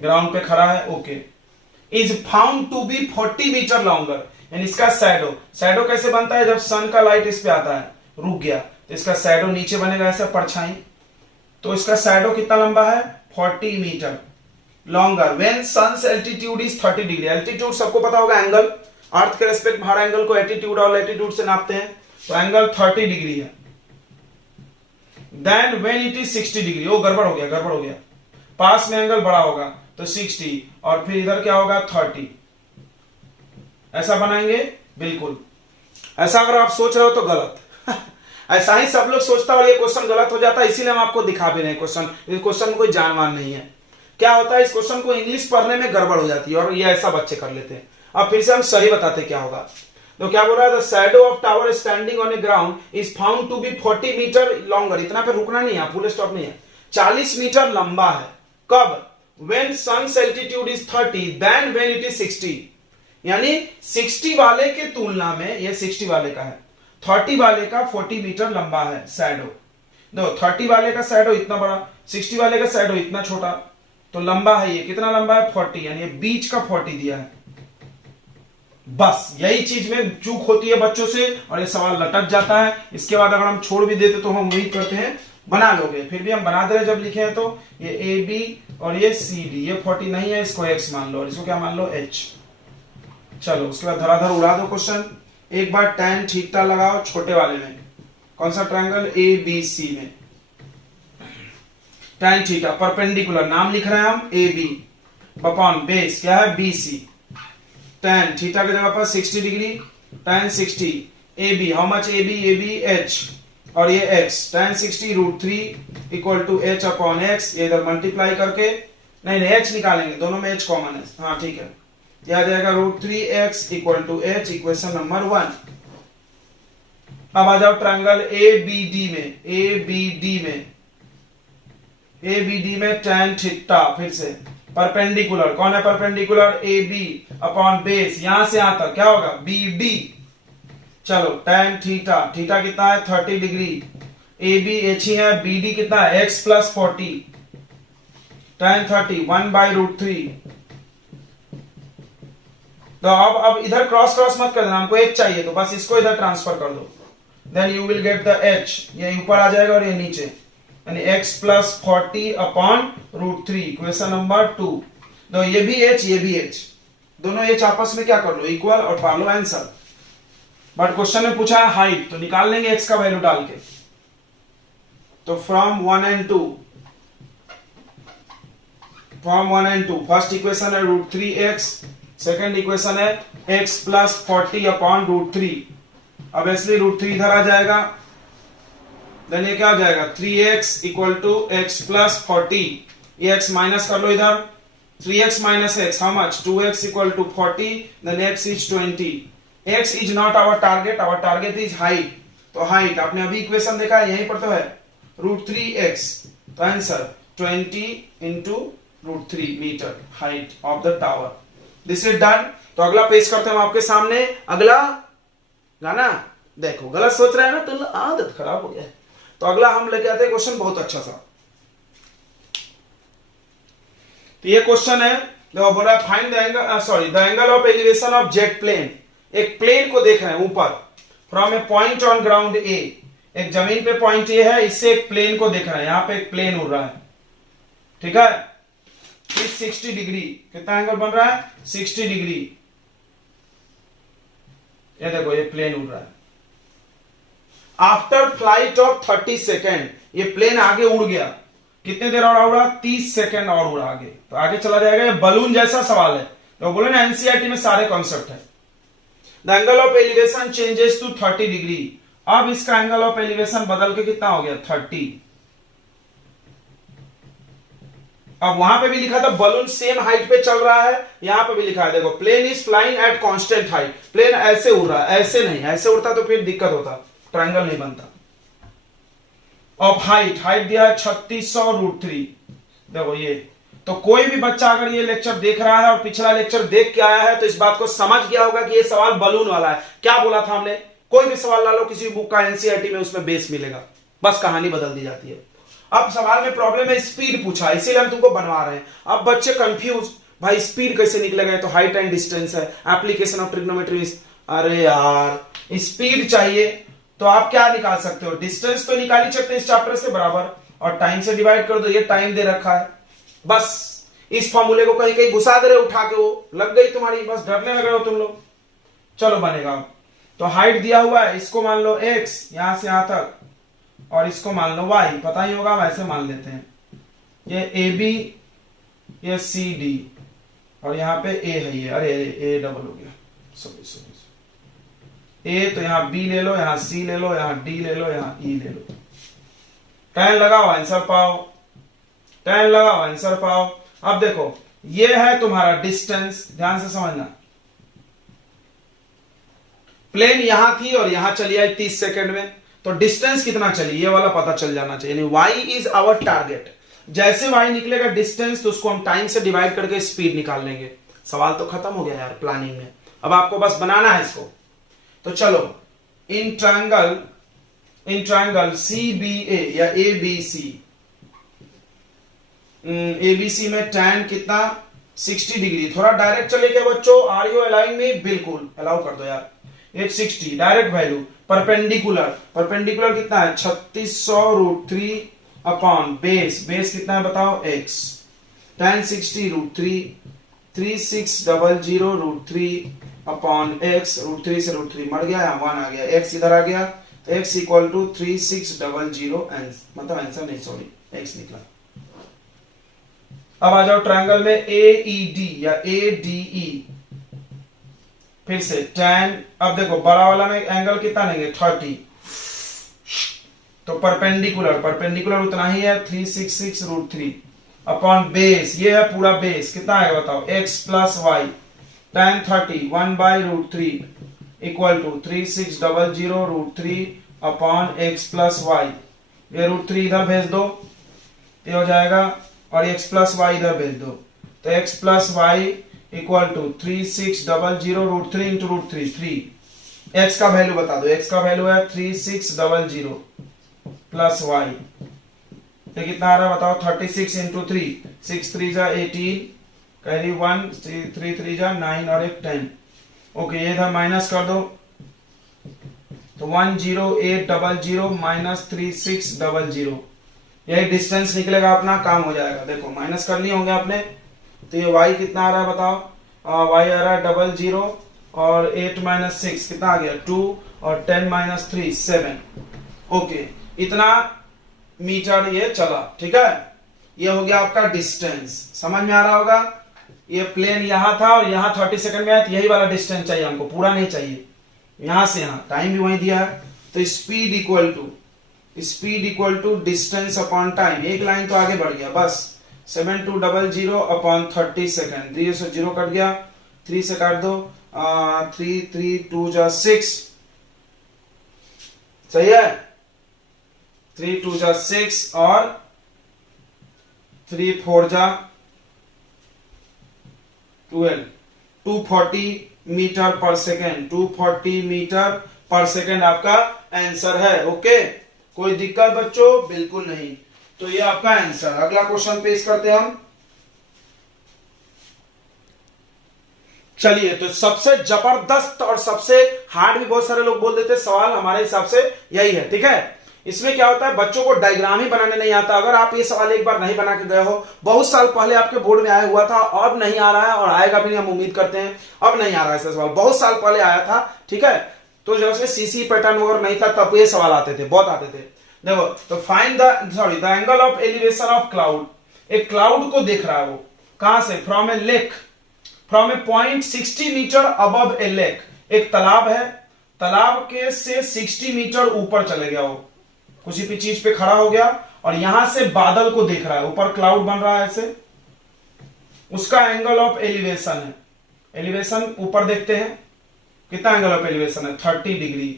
ग्राउंड पे खड़ा है। Okay, is found to be 40 metre longer, यानी इसका शैडो, शैडो कैसे बनता है, जब सन का लाइट इस पे आता है, रुक गया तो इसका शैडो नीचे बनेगा ऐसे परछाई, तो इसका शैडो कितना लंबा है, 40 metre longer when sun's altitude is 30 degree. Altitude सबको पता होगा, एंगल, अर्थ के रेस्पेक्ट हर एंगल को एटीट्यूड और लैटिट्यूड से नापते हैं, तो एंगल 30 डिग्री है। Then when it is 60 degree, वो गड़बड़ हो गया, पास में एंगल बड़ा होगा तो 60, और फिर इधर क्या होगा 30, ऐसा बनाएंगे। बिल्कुल ऐसा अगर आप सोच रहे हो तो गलत ऐसा ही सब लोग सोचता है और ये क्वेश्चन गलत हो जाता है, इसीलिए हम आपको दिखा भी रहे हैं क्वेश्चन। इस क्वेश्चन में कोई जानवान नहीं है। क्या होता है, इस क्वेश्चन को इंग्लिश पढ़ने में गड़बड़ हो जाती है और ये ऐसा बच्चे कर लेते हैं। अब फिर से हम सही बताते क्या होगा। तो क्या बोल रहा है, the shadow of tower standing on a ground is found to be 40 metre longer. इतना पे रुकना नहीं है, फुल स्टॉप नहीं है, 40 मीटर लंबा है। कब, when sun's altitude is 30 then when it is 60, यानी 60 वाले के तुलना में, ये 60 वाले का है, 30 वाले का 40 मीटर लंबा है शैडो। देखो 30 वाले का शैडो इतना बड़ा, 60 वाले का शैडो इतना छोटा, तो लंबा है ये, कितना लंबा है 40, यानी बीच का 40 दिया है। बस यही चीज में चूक होती है बच्चों से और ये सवाल लटक जाता है। इसके बाद अगर हम छोड़ भी देते तो हम उम्मीद करते हैं बना लोगे, फिर भी हम बना दे रहे जब लिखे हैं। तो ये ए बी और ये सी डी, ये 40 नहीं है, इसको x मान लो और इसको क्या मान लो h। चलो उसके बाद धराधर उड़ा दो क्वेश्चन। एक बार tan थीटा लगाओ छोटे वाले में, कौन सा ट्रायंगल, ए बी सी में। tan थीटा परपेंडिकुलर, नाम लिख रहे हैं हम ए बी, अपॉन बेस क्या है बी सी। tan थीटा की जगह पर 60 degree, tan 60 AB, how much AB H, और ये x tan 60 √3 equal to h upon x, ये इधर मल्टीप्लाई करके, नहीं h निकालेंगे, दोनों में h कॉमन है, हाँ ठीक है, ये आ जाएगा √3x equal to h, equation number 1। अब आ जाओ ट्रायंगल ABD में tan थीटा, फिर से परपेंडिकुलर, कौन है perpendicular, A B upon base, यहां से यहां तक क्या होगा बी डी। चलो tan थीटा, थीटा कितना है 30 डिग्री, ए बी एच ही है, बी डी कितना है x + 40, tan 30 1/√3 तो अब इधर क्रॉस क्रॉस मत कर देना, हमको h चाहिए तो बस इसको इधर ट्रांसफर कर दो, then you will get the h, ये ऊपर आ जाएगा और ये नीचे, यानी x plus 40 upon root 3, equation number 2। तो ये भी h ये भी h, दोनों h आपस में क्या कर लो इक्वल और पा लो आंसर। बट क्वेश्चन में पूछा है हाइट, तो निकाल लेंगे x का वैल्यू डाल के। तो from 1 and 2, from 1 and 2, first equation है रूट 3x, सेकेंड इक्वेशन है x plus 40 upon root 3। Obviously root 3 इधर आ जाएगा, देन ये क्या हो जाएगा 3x equal to x plus 40, ये x माइनस कर लो इधर, 3x minus x how much 2x equal to 40, then x is 20। x is not our target is height, तो हाइट आपने अभी इक्वेशन देखा है, यहीं पर तो है रूट 3x, तो answer 20 into root 3 metre height of the tower. This is done. तो अगला पेश करते हैं हम आपके सामने, अगला गाना देखो, गलत सोच रहे हैं ना तो आदत खराब हो गया है। तो अगला हम लेके आते हैं क्वेश्चन बहुत अच्छा सा। तो ये क्वेश्चन है, देखो बोल रहा है find the angle, sorry the angle of elevation of jet plane. एक प्लेन को देख रहे हैं ऊपर, from a point on ground A, एक जमीन पे पॉइंट ए है, इससे एक प्लेन को देख रहे हैं, यहां पे एक प्लेन उड़ रहा है, ठीक है, इस 60 डिग्री, कितना एंगल बन रहा है 60 डिग्री, ये देखो ये प्लेन उड़ रहा है। आफ्टर फ्लाइट ऑफ 30 सेकेंड, ये प्लेन आगे उड़ गया, कितने देर और उड़ा 30 सेकेंड और उड़ा आगे, तो आगे चला जाएगा। ये बलून जैसा सवाल है, तो बोले ना एनसीईआरटी में सारे कॉन्सेप्ट है। The angle of elevation changes to 30 degree, अब इसका एंगल ऑफ एलिवेशन बदल के कितना हो गया 30। अब वहां पे भी लिखा था बलून सेम हाइट पे चल रहा है, यहां पे भी लिखा है देखो plane is flying at constant height, plane ऐसे उड़ रहा है, ऐसे नहीं, ऐसे उड़ता तो फिर दिक्कत होता, ट्रायंगल नहीं बनता। ऑफ हाइट दिया है 3600 रूट 3, देखो ये, तो कोई भी बच्चा अगर ये लेक्चर देख रहा है और पिछला लेक्चर देख के आया है तो इस बात को समझ गया होगा कि ये सवाल बलून वाला है। क्या बोला था हमने, कोई भी सवाल ला लो किसी बुक का एनसीईआरटी में, उसमें बेस मिलेगा, बस कहानी बदल दी जाती है। अब सवाल में प्रॉब्लम है स्पीड पूछा, इसीलिए हम तुमको बनवा रहे हैं। अब बच्चे कंफ्यूज, भाई स्पीड कैसे निकलेगा, तो हाइट एंड डिस्टेंस है, एप्लीकेशन ऑफ ट्रिग्नोमेट्री। अरे यार स्पीड चाहिए तो आप क्या निकाल सकते हो, डिस्टेंस तो निकाल ही सकते हैं इस चैप्टर से बराबर, और टाइम से डिवाइड कर दो, ये टाइम दे रखा है, बस इस फॉर्मूले को कहीं कहीं घुसा दे रहे उठा के, वो लग गई तुम्हारी, बस डरने लग रहे हो तुम लोग। चलो बनेगा। तो हाइट दिया हुआ है, इसको मान लो x यहां से यहां तक, और इसको मान लो y, पता ही होगा वैसे मान लेते हैं, ये AB, ये CD, और यहाँ पे A है ये, अरे A डबल हो गया, सॉरी A, तो यहाँ B ले लो, यहाँ C ले लो, यहाँ D ले लो, यहाँ E ले लो, 10 लगाओ आंसर पाओ, 10 लगाओ आंसर पाओ। अब देखो ये है तुम्हारा डिस्टेंस, ध्यान से समझना, प्लेन यहां थी और यहां चली आई 30 सेकंड में, तो डिस्टेंस कितना चली ये वाला पता चल जाना चाहिए, यानी y इज आवर टारगेट। जैसे y निकलेगा डिस्टेंस, तो उसको हम टाइम से डिवाइड करके स्पीड निकाल लेंगे। सवाल तो खत्म हो गया यार प्लानिंग में, अब आपको बस बनाना है इसको। तो चलो इन ट्रायंगल CBA या ABC, ABC में tan कितना 60 डिग्री, थोड़ा डायरेक्ट चले क्या बच्चों, आर यू अलाउइंग में, बिल्कुल अलाउ कर दो यार, 860 डायरेक्ट वैल्यू। परपेंडिकुलर कितना है 3600 रूट 3 अपॉन बेस कितना है बताओ x, tan 60 root 3, 3600 root 3 upon x, root 3 से रूट 3 मर गया, यहाँ 1 आ गया, x इधर आ गया, तो x इक्वल टू 3600, मतलब आंसर नहीं सॉरी x निकला। अब आ जाओ ट्रायंगल में AED या ADE, फिर से tan, अब देखो बड़ा वाला में एंगल कितना लेंगे 30, तो परपेंडिकुलर उतना ही है 366 रूट 3 अपॉन बेस, ये है पूरा बेस, कितना आएगा बताओ x plus y, tan 30 1 by root 3 equal to 3600 root 3 upon x plus y, ये रूट 3 इधर भेज दो, ये हो जाएगा, और x प्लस y इधर भेज दो, तो x plus y equal to 3600 root 3 into root 3, 3, x का वैल्यू बता दो, x का वैल्यू है 3600 प्लस y, तो कितना आ रहा है बताओ 36 इंटू 3, 6 3 जा 18, कैरी 1, 3 3 जा 9 और एक 10, ओके, ये इधर माइनस कर दो, तो 10800 माइनस 3600, यही डिस्टेंस निकलेगा अपना, काम हो जाएगा। देखो माइनस कर लिए होंगे आपने, तो ये y कितना आ रहा है बताओ? y आ रहा है 00 और 8 माइनस 6 कितना आ गया 2 और 10 माइनस 3 7। ओके, इतना मीटर ये चला, ठीक है। ये हो गया आपका डिस्टेंस, समझ में आ रहा होगा। ये प्लेन यहां था और यहां 30 सेकंड में आया, तो यही वाला डिस्टेंस चाहिए हमको, पूरा नहीं चाहिए। यहां से यहां टाइम भी वही दिया है, तो speed equal to distance upon time. एक लाइन तो आगे बढ़ गया बस, 7200 अपॉन 30 सेकंड। 3 से 0 कट गया, 3 से काट दो, 3 3 2 जा 6, सही है। 3 2 जा 6 और 3 4 जा 12, 240 मीटर पर सेकेंड, 240 मीटर पर सेकेंड आपका आंसर है। ओके, कोई दिक्कत बच्चों? बिल्कुल नहीं। तो ये आपका आंसर। अगला क्वेश्चन पेश करते हैं हम। चलिए, तो सबसे जबरदस्त और सबसे हार्ड भी बहुत सारे लोग बोल देते सवाल, हमारे हिसाब से यही है, ठीक है। इसमें क्या होता है, बच्चों को डायग्राम ही बनाने नहीं आता। अगर आप ये सवाल एक बार नहीं बना के गए हो, बहुत साल पहले आपके बोर्ड में आया हुआ था, अब नहीं आ रहा है और आएगा भी नहीं, हम उम्मीद करते हैं। अब नहीं आ रहा है ऐसा सवाल, बहुत साल पहले आया था, ठीक है। तो जब सीसी पैटर्न वगैरह नहीं था तब ये सवाल आते थे, बहुत आते थे। देखो, तो find the angle of elevation of cloud. एक क्लाउड को देख रहा है वो, कहां से? From a lake, from a point 60 metre above a lake. एक तालाब है, तालाब के से 60 मीटर ऊपर चले गया, वो किसी भी चीज पे खड़ा हो गया और यहां से बादल को देख रहा है, ऊपर क्लाउड बन रहा है ऐसे, उसका एंगल ऑफ एलिवेशन है। एलिवेशन ऊपर देखते हैं, कितना एंगल ऑफ एलिवेशन है? 30 डिग्री।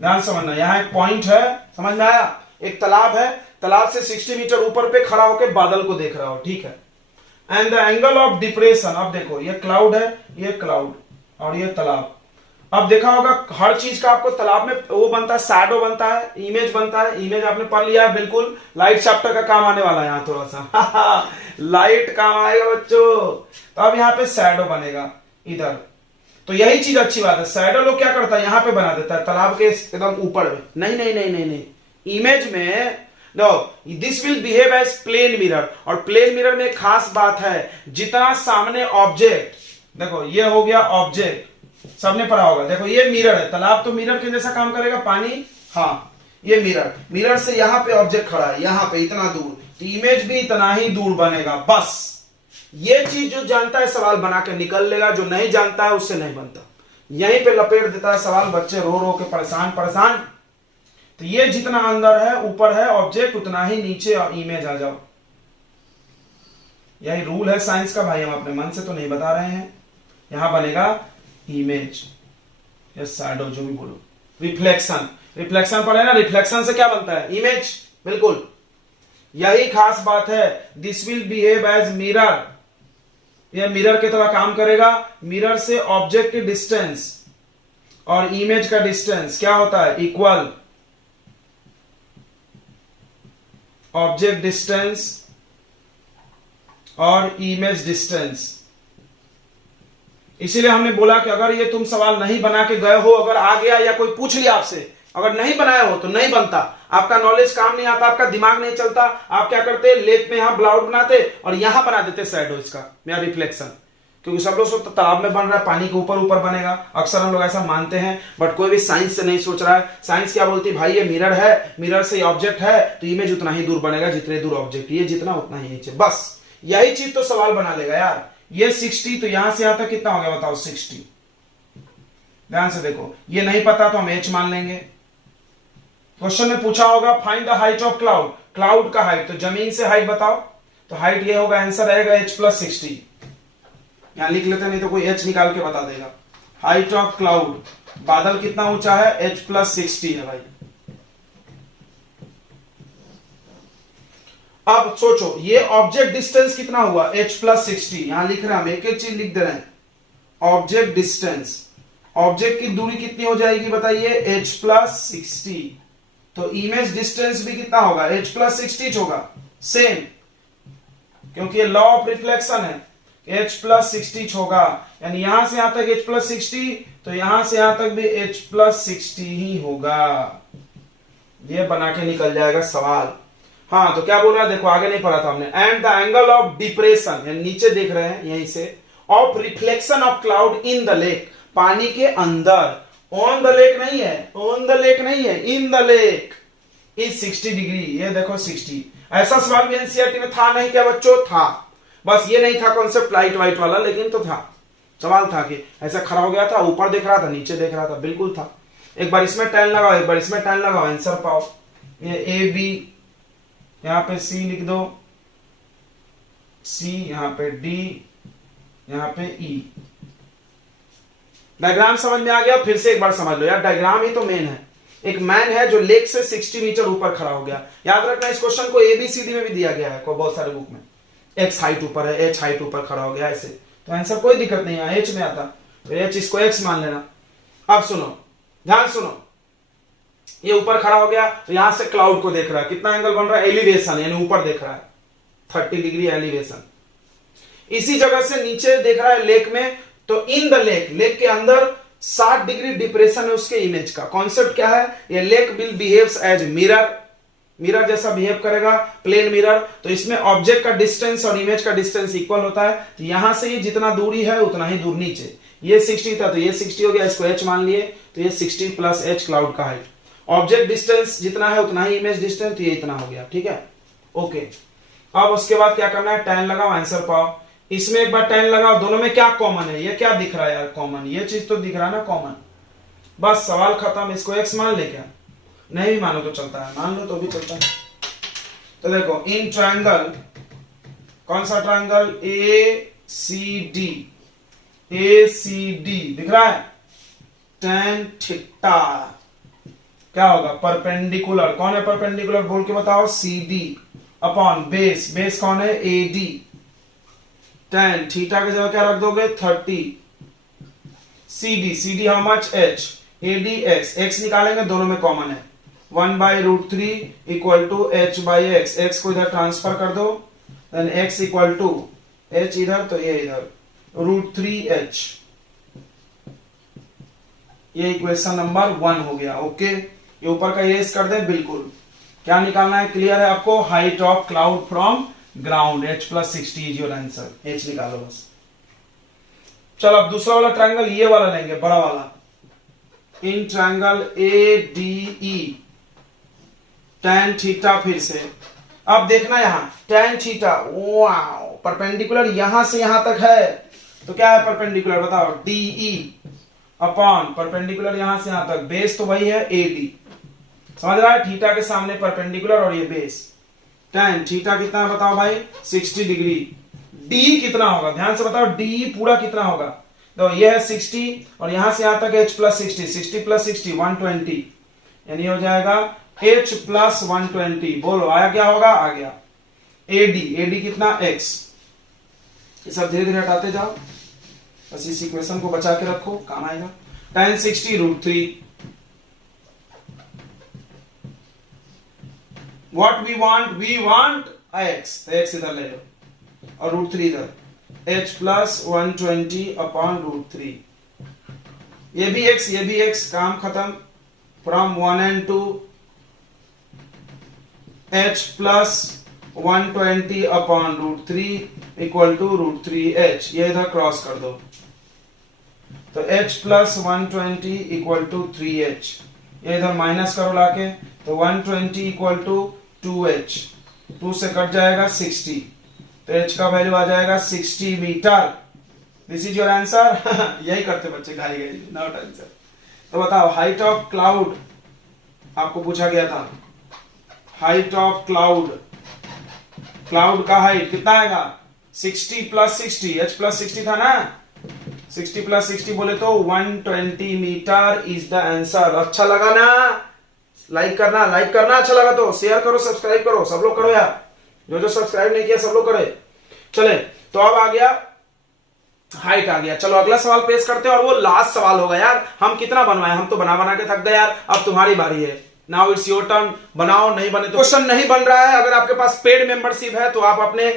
ध्यान समझना, यहां एक पॉइंट है, समझ में आया? एक तालाब है, तालाब से 60 मीटर ऊपर पे खड़ा होकर बादल को देख रहा हो, ठीक है। And the angle of depression, अब देखो ये क्लाउड है, ये क्लाउड और ये तालाब। अब देखा होगा हर चीज का आपको तालाब में वो बनता है, शैडो बनता है, इमेज बनता है। इमेज आपने पढ़ लिया है, बिल्कुल लाइट चैप्टर का काम आने वाला है यहाँ थोड़ा सा लाइट काम आएगा बच्चों। तो अब यहाँ पे शैडो बनेगा इधर, तो यही चीज अच्छी बात है। शैडो लोग क्या करता है, यहाँ पे बना देता है तालाब के एकदम ऊपर में। नहीं नहीं नहीं नहीं नहीं, इमेज में no, this will behave as plane mirror. और प्लेन मिरर में एक खास बात है, जितना सामने ऑब्जेक्ट, देखो ये हो गया ऑब्जेक्ट, सबने पढ़ा होगा। देखो ये मिरर है, तालाब तो मिरर के जैसा काम करेगा, पानी, हाँ ये मिरर, मिरर से यहां पे ऑब्जेक्ट खड़ा है, यहां पे इतना दूर, तो इमेज भी इतना ही दूर बनेगा। बस ये चीज जो जानता है सवाल बना के निकल लेगा, जो नहीं जानता है उससे नहीं बनता। यहीं पे लपेट देता है सवाल, बच्चे रो रो के परेशान परेशान। तो ये जितना अंदर है, ऊपर है ऑब्जेक्ट, उतना ही नीचे इमेज आ जाओ। यही रूल है साइंस का भाई, हम अपने मन से तो नहीं बता रहे हैं। यहां बनेगा इमेज या शैडो, जो भी बोलो। रिफ्लेक्शन, रिफ्लेक्शन पढ़े ना, रिफ्लेक्शन से क्या बनता है? इमेज, बिल्कुल यही खास बात है। This will behave as mirror, यह मिरर की तरह काम करेगा। मिरर से ऑब्जेक्ट की डिस्टेंस और इमेज का डिस्टेंस क्या होता है? इक्वल। ऑब्जेक्ट डिस्टेंस और इमेज डिस्टेंस। इसीलिए हमने बोला कि अगर ये तुम सवाल नहीं बना के गए हो, अगर आ गया या कोई पूछ लिया आपसे, अगर नहीं बनाया हो तो नहीं बनता, आपका नॉलेज काम नहीं आता, आपका दिमाग नहीं चलता। आप क्या करते, लेक में यहां ब्लाउड बनाते और यहां बना देते शैडो इसका या रिफ्लेक्शन, क्योंकि सब लोग तो तालाब में बन रहा है, पानी के ऊपर ऊपर बनेगा। अक्सर हम लोग ऐसा मानते हैं, बट कोई भी साइंस से नहीं सोच रहा है। साइंस क्या बोलती है भाई, ये मिरर है, मिरर से ऑब्जेक्ट है तो इमेज उतना ही दूर बनेगा जितने दूर ऑब्जेक्ट, ये जितना उतना ही नीचे। बस यही चीज तो सवाल बना लेगा यार। ये 60, तो यहां से यहां तक कितना हो गया बताओ? 60। ध्यान से देखो, ये नहीं पता तो हम h मान लेंगे। क्वेश्चन में पूछा होगा find the height of cloud, cloud का हाइट, तो जमीन से हाइट बताओ, तो हाइट ये होगा, आंसर रहेगा h + 60। यहां लिख लेते, नहीं तो कोई h निकाल के बता देगा। हाइट ऑफ क्लाउड, बादल कितना ऊंचा है? h + 60 है भाई। अब सोचो ये ऑब्जेक्ट डिस्टेंस कितना हुआ? h + 60। यहां लिख रहे हैं हम, एक एक चीज लिख दे रहे हैं। ऑब्जेक्ट डिस्टेंस, ऑब्जेक्ट की दूरी कितनी हो जाएगी बताइए? h + 60। तो इमेज डिस्टेंस भी कितना होगा? h + 60 होगा, सेम, क्योंकि ये लॉ ऑफ रिफ्लेक्शन है। h + 60 होगा। यानी यहां से यहां तक h प्लस 60, तो यहां से यहां तक भी h प्लस 60 ही होगा। ये बना के निकल जाएगा सवाल। हाँ, तो क्या बोल रहा है देखो, आगे नहीं पढ़ा था हमने। And the angle of depression, यानी नीचे देख रहे हैं यहीं से, of reflection of cloud in the lake, पानी के अंदर, ऑन द लेक नहीं है, ऑन द लेक नहीं है, in the lake is 60 degree. ये देखो 60। ऐसा सवाल भी एनसीईआरटी में था नहीं क्या बच्चों? था, बस ये नहीं था कॉन्सेप्ट लाइट वाइट वाला, लेकिन तो था, सवाल था कि ऐसा खड़ा हो गया था, ऊपर देख रहा था, नीचे देख रहा था, बिल्कुल था। एक बार इसमें टैन लगाओ, एक बार इसमें टैन लगाओ, आंसर पाओ। ये ए बी, यहां पे सी लिख दो, सी यहां पे डी, यहां पे ई। डायग्राम समझ में आ गया? फिर से एक बार समझ लो यार, डायग्राम ही तो मेन है। एक मैन है जो लेक से 60 मीटर ऊपर खड़ा हो गया। याद रखना, इस क्वेश्चन को एबीसीडी में भी दिया गया है बहुत सारे बुक में। एक्स हाइट ऊपर है, एच हाइट ऊपर खड़ा हो गया, ऐसे तो आंसर कोई दिक्कत नहीं है, एच में आता, तो एच इसको एक्स मान लेना। अब सुनो, ध्यान सुनो, ये ऊपर खड़ा हो गया, तो यहां से क्लाउड को देख रहा है, कितना एंगल बन रहा है? एलिवेशन, यानी ऊपर देख रहा है, 30 डिग्री एलिवेशन। इसी जगह से नीचे देख रहा है लेक में, तो इन द लेक, लेक के अंदर 60 डिग्री डिप्रेशन है उसके इमेज का। कॉन्सेप्ट क्या है? ये lake will behaves as mirror, mirror जैसा बिहेव करेगा, प्लेन मिरर। तो इसमें ऑब्जेक्ट का डिस्टेंस और इमेज का डिस्टेंस इक्वल होता है, तो यहां से ही जितना दूरी है उतना ही दूर नीचे। ये 60 था तो ये 60 हो गया, इसको h मान लिए, तो ये 60 प्लस h क्लाउड का हाइट। ऑब्जेक्ट डिस्टेंस जितना है उतना ही इमेज डिस्टेंस, तो ये इतना हो गया, ठीक है, ओके। अब उसके बाद क्या करना है? टैन लगाओ, आंसर पाओ। इसमें एक बार टैन लगाओ, दोनों में क्या कॉमन है? ये क्या दिख रहा है यार कॉमन? ये चीज तो दिख रहा है ना कॉमन, बस सवाल खत्म। इसको एक्स मान ले क्या? नहीं भी मानो तो चलता है, मान लो तो भी चलता है। तो देखो, इन ट्रायंगल, कौन सा ट्रायंगल? ए सी डी, ए सी डी दिख रहा है, tan थीटा क्या होगा? परपेंडिकुलर। कौन है परपेंडिकुलर? बोल के बताओ। C D upon base, base कौन है? A D. tan थीटा की जगह क्या रख दोगे? 30। C D how much? h। A D X, X निकालेंगे, दोनों में कॉमन है, 1/√3 equal to h by X. X को इधर ट्रांसफर कर दो, then x equal to h इधर, तो ये इधर √3h। ये इक्वेशन नंबर 1 हो गया, ओके। ये ऊपर का ये कर दें, बिल्कुल। क्या निकालना है? क्लियर है आपको? Height of cloud from ground, h plus 60 is your answer. h निकालो बस। चलो अब दूसरा वाला ट्रायंगल, ये वाला लेंगे, बड़ा वाला। इन triangle A D E, tan theta, फिर से अब देखना यहां tan थीटा, वाओ, परपेंडिकुलर यहां से यहां तक है, तो क्या है परपेंडिकुलर? बताओ, DE अपॉन परपेंडिकुलर यहां से यहां तक, बेस तो वही है AD। समझ रहा है? थीटा के सामने परपेंडिकुलर और ये बेस। tan थीटा कितना है बताओ भाई? 60 डिग्री। D कितना होगा? ध्यान से बताओ, DE पूरा कितना होगा? तो ये है 60 और यहां से यहां तक h प्लस 60, 60 प्लस 60 120, यानी हो जाएगा h प्लस 120। बोलो आया क्या होगा? आ गया। AD कितना? x। ये सब धीरे धीरे हटाते जाओ, बस इस इक्वेशन को बचा के रखो, काम आएगा। tan 60 √3। What we want x, तो x इधर ले लो और √3 इधर, h प्लस 120 अपॉन √3। ये भी x, काम खत्म। From 1 and 2 h plus 120 upon √3 equal to √3h। ये इधर क्रॉस कर दो, तो h plus 120 equal to 3h। ये इधर माइनस करो लाके, तो 120 इक्वल टू 2h, 2 से कट जाएगा 60, तो h का वैल्यू आ जाएगा 60 metre. This is your answer. यही करते बच्चे, गाली गई, नॉट आंसर। तो बताओ, हाइट ऑफ क्लाउड आपको पूछा गया था, हाइट ऑफ क्लाउड, क्लाउड का हाइट कितना आएगा? 60 प्लस 60, h प्लस 60 था ना, 60 प्लस 60 बोले तो 120 मीटर इज द आंसर। अच्छा लगा ना? लाइक करना अच्छा लगा तो शेयर करो, सब्सक्राइब करो, सब लोग करो यार, जो सब्सक्राइब नहीं किया सब लोग करे। चले, तो अब आ गया हाइट आ गया। चलो अगला सवाल पेश करते हैं, और वो लास्ट सवाल होगा यार। हम कितना बनवाए, हम तो बना के थक गए यार, अब तुम्हारी बारी है। नाउ इट्स योर टर्न, बनाओ, नहीं बने तो क्वेश्चन नहीं बन रहा है। अगर आपके पास पेड मेंबरशिप है तो आप अपने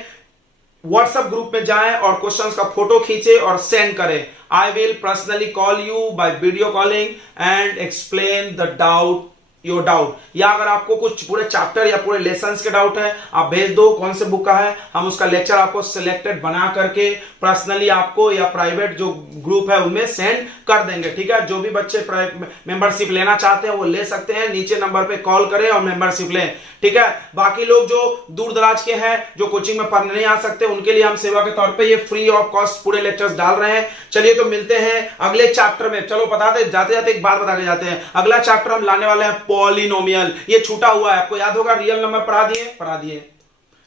व्हाट्सएप ग्रुप में जाएं और क्वेश्चंस का फोटो खींचे और सेंड करें। I will personally call you by video calling and explain the doubt, your doubt. या अगर आपको कुछ पूरे चैप्टर या पूरे लेसन्स के डाउट है, आप भेज दो कौन से बुक का है, हम उसका लेक्चर आपको सिलेक्टेड बना करके पर्सनली आपको या प्राइवेट जो ग्रुप है उनमें सेंड कर देंगे। ठीक है, जो भी बच्चे मेंबरशिप लेना चाहते हैं वो ले सकते हैं, नीचे नंबर पे कॉल करें और मेंबरशिप लें। ठीक है, बाकी लोग जो दूर दराज के हैं, जो कोचिंग में पढ़ने नहीं आ सकते, उनके लिए हम सेवा के तौर पे ये फ्री ऑफ कॉस्ट पूरे लेक्चर्स डाल रहे हैं। चलिए तो मिलते हैं अगले चैप्टर में। चलो बताते जाते जाते एक बात बता के जाते हैं, अगला चैप्टर हम लाने वाले हैं पॉलिनोमियल। ये छूटा हुआ है, आपको याद होगा, रियल नंबर पढ़ा दिए,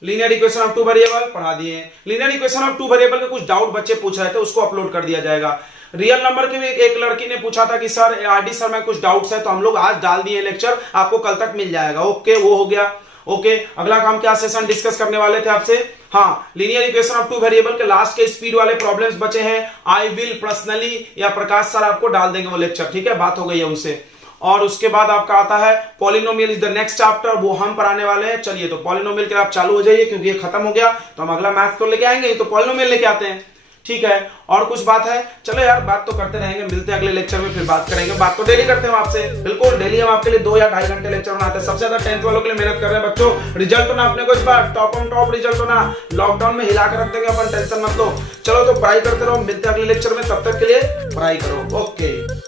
linear equation of two variable पढ़ा दिए। Linear equation of two variable के कुछ डाउट बच्चे पूछ रहे थे, उसको अपलोड कर दिया जाएगा। रियल नंबर के भी एक लड़की ने पूछा था कि सर आरडी सर में कुछ डाउट्स है, तो हम लोग आज डाल दिए लेक्चर, आपको कल तक मिल जाएगा। ओके, वो हो गया। ओके, अगला काम क्या सेशन डिस्कस करने वाले थे आपसे, हाँ, linear equation of two variable के लास्ट के स्पीड वाले प्रॉब्लम्स बचे हैं। आई विल पर्सनली या प्रकाश सर आपको डाल देंगे वो लेक्चर। ठीक है, बात हो गई है उनसे। और उसके बाद आपका आता है polynomial is the next chapter, वो हम पढ़ाने वाले हैं। चलिए तो पॉलिनोमियल के आप चालू हो जाइए, क्योंकि ये खत्म हो गया तो हम अगला मैथ्स तो लेके आएंगे, तो पॉलिनोमियल लेके आते हैं। ठीक है, और कुछ बात है, चलो यार बात तो करते रहेंगे, मिलते हैं अगले लेक्चर में, फिर बात करेंगे। बात तो डेली करते हैं आपसे, बिल्कुल डेली हम आपके लिए 2 या 2.5 घंटे लेक्चर बनाते हैं। सबसे ज्यादा 10th वालों के लिए मेहनत कर रहे हैं बच्चों। रिजल्ट होना अपने को इस बार टॉप ऑन टॉप रिजल्ट होना, लॉकडाउन में हिला कर रख देंगे अपन, टेंशन मत लो। चलो तो पढ़ाई करते रहो, मिलते हैं अगले लेक्चर में, तब तक के लिए पढ़ाई करो। ओके।